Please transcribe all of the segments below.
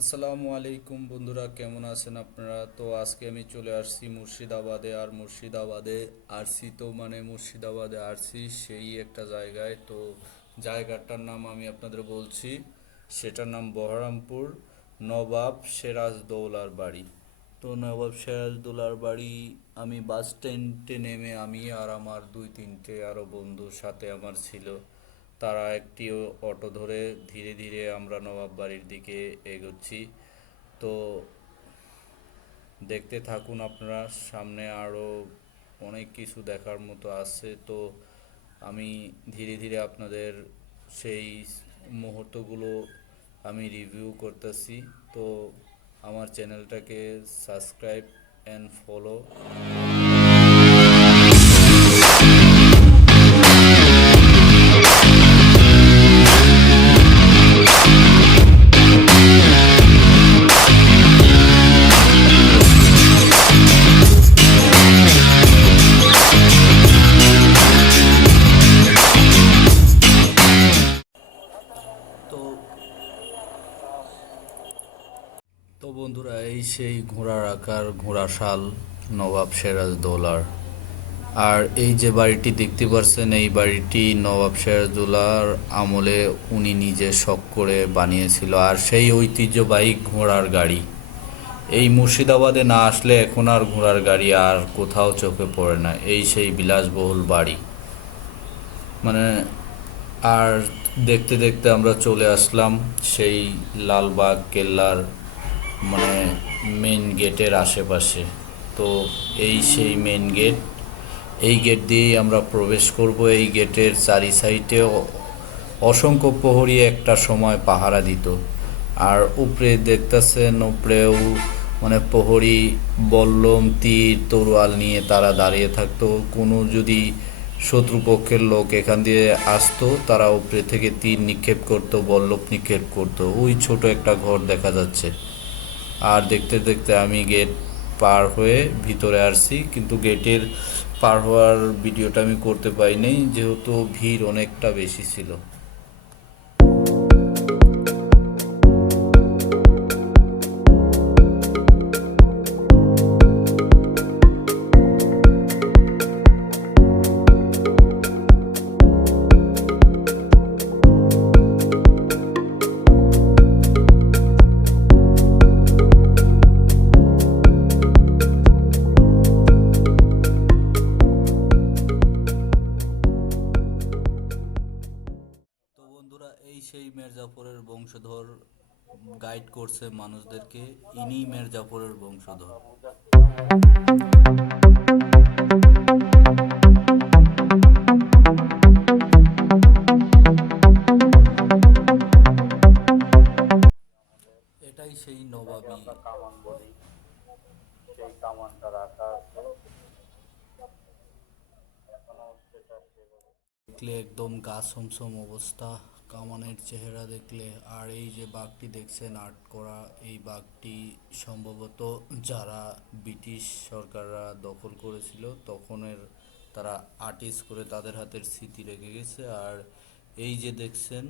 আসসালামু আলাইকুম বন্ধুরা, কেমন আছেন আপনারা? তো আজকে আমি চলে আসছি মুর্শিদাবাদে। আর মুর্শিদাবাদে আসছি তো মানে মুর্শিদাবাদে আসছি সেই একটা জায়গায়। তো জায়গাটার নাম আমি আপনাদের বলছি, সেটার নাম বহরমপুর নবাব সিরাজদৌলার বাড়ি। তো নবাব সিরাজদৌলার বাড়ি, আমি বাস স্ট্যান্ডে নেমে আমি আর আমার দুই তিনটে আরও বন্ধুর সাথে আমার ছিল, তারা একটি অটো ধরে ধীরে ধীরে আমরা নবাব বাড়ির দিকে এগোচ্ছি। তো দেখতে থাকুন আপনারা, সামনে আরও অনেক কিছু দেখার মতো আছে। তো আমি ধীরে ধীরে আপনাদের সেই মুহূর্তগুলো আমি রিভিউ করতেছি। তো আমার চ্যানেলটাকে সাবস্ক্রাইব অ্যান্ড ফলো। তো তো বন্ধুরা, এই সেই ঘোড়ার আকার ঘোড়াশাল নবাব সিরাজদৌলার। আর এই যে বাড়িটি দেখতে পাচ্ছেন, এই বাড়িটি নবাব সিরাজদৌলার আমলে উনি নিজে শখ করে বানিয়েছিল। আর সেই ঐতিহ্যবাহী ঘোড়ার গাড়ি, এই মুর্শিদাবাদে না আসলে এখন আর ঘোড়ার গাড়ি আর কোথাও চোখে পড়ে না। এই সেই বিলাসবহুল বাড়ি মানে। আর দেখতে দেখতে আমরা চলে আসলাম সেই লালবাগ কেল্লার মানে মেন গেটের আশেপাশে। তো এই সেই মেন গেট, এই গেট দিয়েই আমরা প্রবেশ করব। এই গেটের চারি সাইডে অসংখ্য প্রহরী একটা সময় পাহারা দিত। আর উপরে দেখতেছেন, উপরেও মানে প্রহরী বল্লম তীর তরোয়াল নিয়ে তারা দাঁড়িয়ে থাকতো। কোনো যদি শত্রুপক্ষের লোক এখান দিয়ে আসতো, তারা উপরে থেকে তীর নিক্ষেপ করতো, বল্লম নিক্ষেপ করতো। ওই ছোট একটা ঘর দেখা যাচ্ছে। আর দেখতে দেখতে আমি গেট পার হয়ে ভিতরে আসছি, কিন্তু গেটের পার হওয়ার ভিডিওটা আমি করতে পারিনি, যেহেতু ভিড় অনেকটা বেশি ছিল। তো বন্ধুরা, এই সেই মির্জাপুরের বংশধর গাইড করছে মানুষদেরকে, ইনি মির্জাপুরের বংশধর। এটাই সেই নবাবী, আমরা কামান বলি, সেই কামানটা রাখা আছে এখনো সেটা সেভাবে। দেখলে একদম গা ছমছম অবস্থা কামানের চেহারা দেখলে। আর এই যে বাঘটি দেখছেন আর্ট করা, এই বাঘটি সম্ভবত যারা ব্রিটিশ সরকাররা দখল করেছিল তখনের তারা আর্টিস্ট করে তাদের হাতের স্মৃতি রেখে গেছে। আর এই যে দেখছেন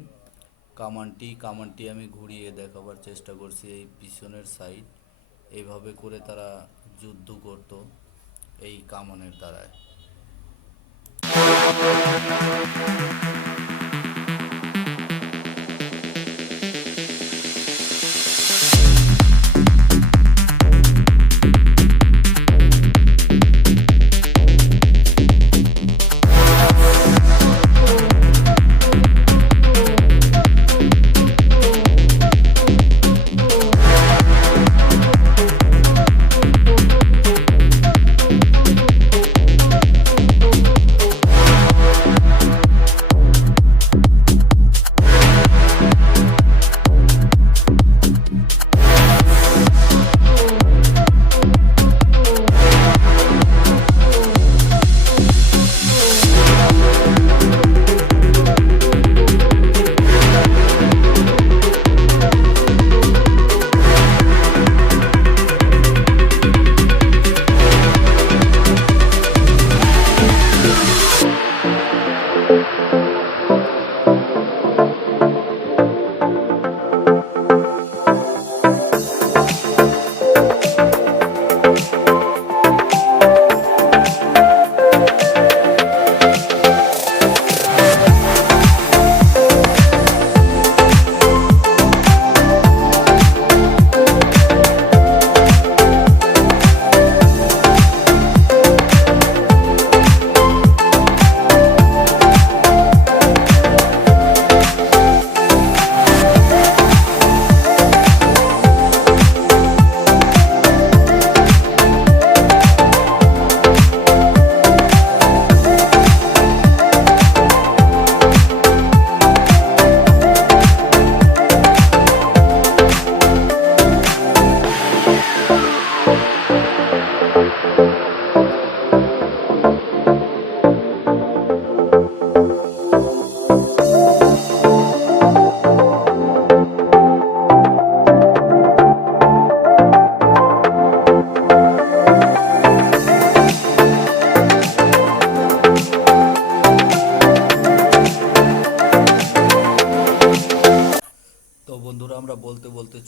কামানটি আমি ঘুরিয়ে দেখাবার চেষ্টা করছি, এই পিছনের সাইড এইভাবে করে তারা যুদ্ধ করত এই কামানের দ্বারায়।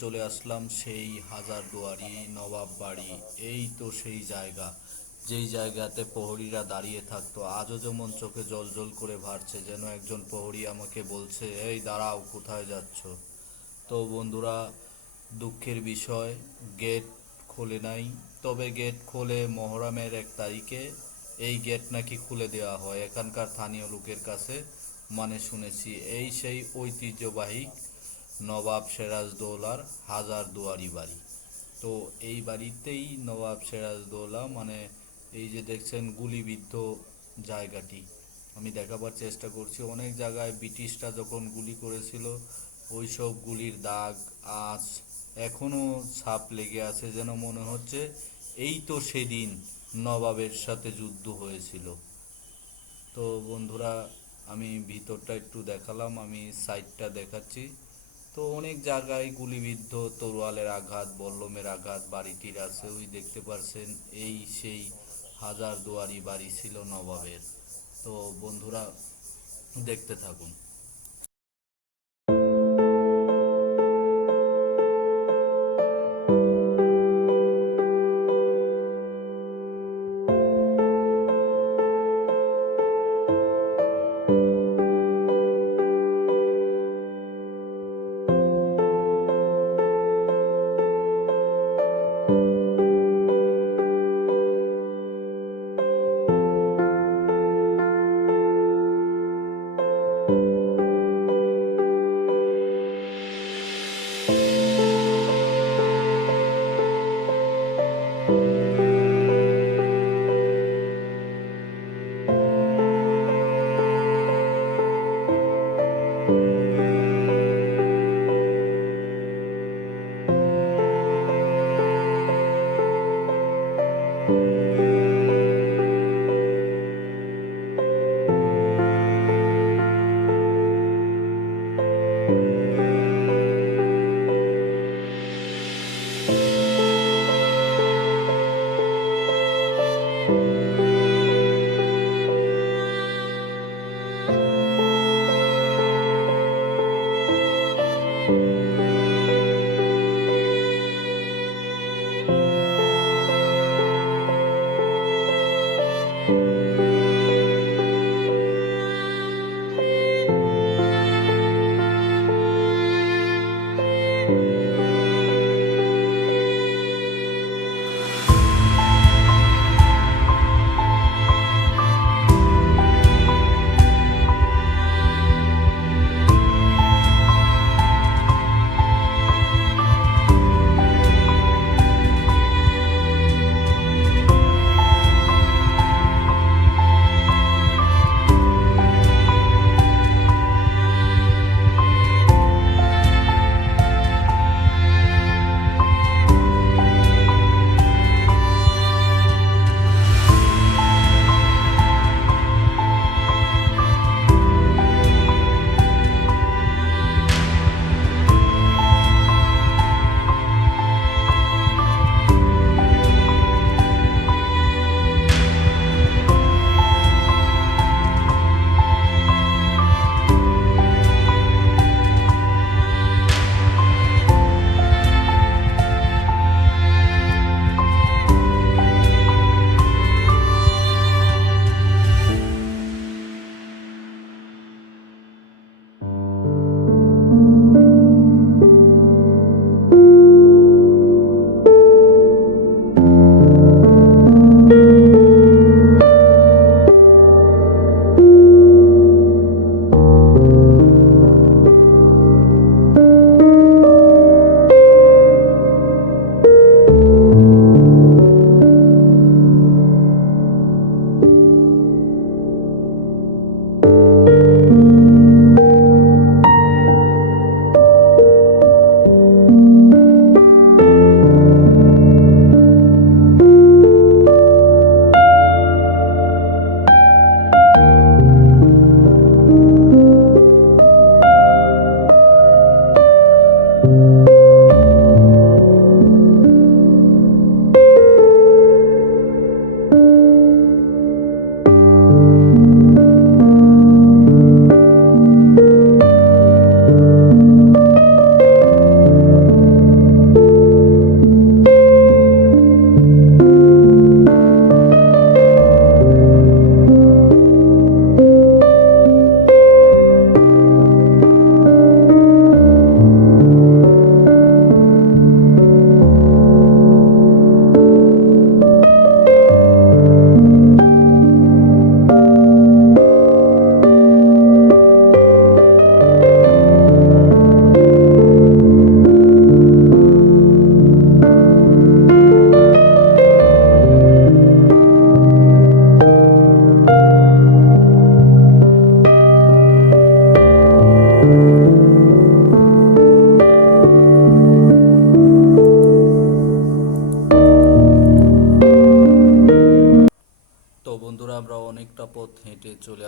চলে আসলাম সেই হাজারদুয়ারি নবাব বাড়ি। এই তো সেই জায়গা, যেই জায়গাতে প্রহরীরা দাঁড়িয়ে থাকতো। আজও যেমন চোখে জল করে ভাসছে, যেন একজন প্রহরী আমাকে বলছে, এই দাঁড়াও, কোথায় যাচ্ছ? তো বন্ধুরা, দুঃখের বিষয়, গেট খোলে নাই। তবে গেট খোলে মহরমের 1 তারিখে। এই গেট নাকি খুলে দেওয়া হয় এখানকার স্থানীয় লোকের কাছে, মানে শুনেছি। এই সেই ঐতিহ্যবাহী নবাব সিরাজদৌলার হাজারদুয়ারি বাড়ি। তো এই বাড়িতেই নবাব সিরাজদৌলা, মানে এই যে দেখছেন গুলিবিদ্ধ জায়গাটি, আমি দেখাবার চেষ্টা করছি। অনেক জায়গায় ব্রিটিশরা যখন গুলি করেছিল, ওই সব গুলির দাগ, আঁচ এখনো ছাপ লেগে আছে, যেন মনে হচ্ছে এই তো সেদিন নবাবের সাথে যুদ্ধ হয়েছিল। তো বন্ধুরা, আমি ভিতরটা একটু দেখালাম, আমি সাইডটা দেখাচ্ছি। তো অনেক জায়গায় গুলিবিদ্ধ, তরোয়ালের আঘাত, বল্লমের আঘাত বাড়িটির আছে। ওই দেখতে পারছেন, এই সেই হাজারদুয়ারি বাড়ি ছিল নবাবের। তো বন্ধুরা, দেখতে থাকুন।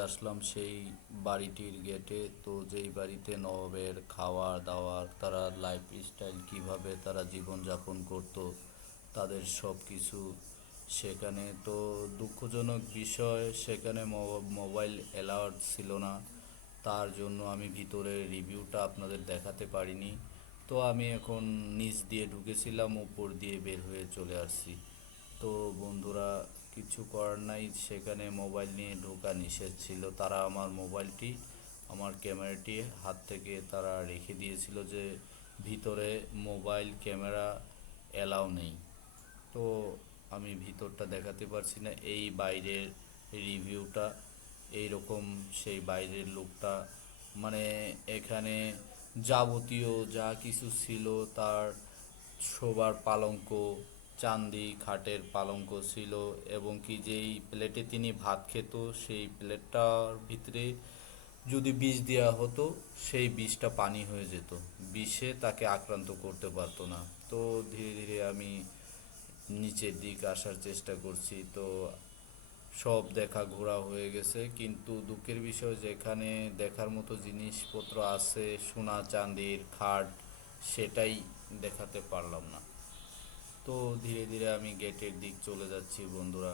আসলাম সেই বাড়িটির গেটে। তো যেই বাড়িতে নবাবের খাওয়া দাওয়া, তারা লাইফ স্টাইল কীভাবে তারা জীবনযাপন করত, তাদের সব কিছু সেখানে। তো দুঃখজনক বিষয়, সেখানে মোবাইল অ্যালাউড ছিল না, তার জন্য আমি ভিতরের রিভিউটা আপনাদের দেখাতে পারিনি। তো আমি এখন নিচ দিয়ে ঢুকেছিলাম, উপর দিয়ে বের হয়ে চলে আসছি। তো বন্ধুরা, কিছু করার নাই, সেখানে মোবাইল নিয়ে ঢোকা নিষেধ ছিল। তারা আমার মোবাইলটি, আমার ক্যামেরাটি হাত থেকে তারা রেখে দিয়েছিল যে ভিতরে মোবাইল ক্যামেরা অ্যালাউ নেই। তো আমি ভিতরটা দেখাতে পারছি না। এই বাইরের রিভিউটা এইরকম, সেই বাইরের লোকটা, মানে এখানে যাবতীয় যা কিছু ছিল, তার শোবার পালঙ্ক, চান্দি খাটের পালঙ্ক ছিল, এবং কি যেই প্লেটে তিনি ভাত খেত, সেই প্লেটটার ভিতরে যদি বিষ দেওয়া হতো, সেই বিষটা পানি হয়ে যেত, বিষে তাকে আক্রান্ত করতে পারতো না। তো ধীরে ধীরে আমি নিচের দিক আসার চেষ্টা করছি। তো সব দেখা ঘোরা হয়ে গেছে, কিন্তু দুঃখের বিষয় যেখানে দেখার মতো জিনিসপত্র আছে, সোনা চাঁদির খাট, সেটাই দেখাতে পারলাম না। তো ধীরে ধীরে আমি গেটের দিক চলে যাচ্ছি বন্ধুরা।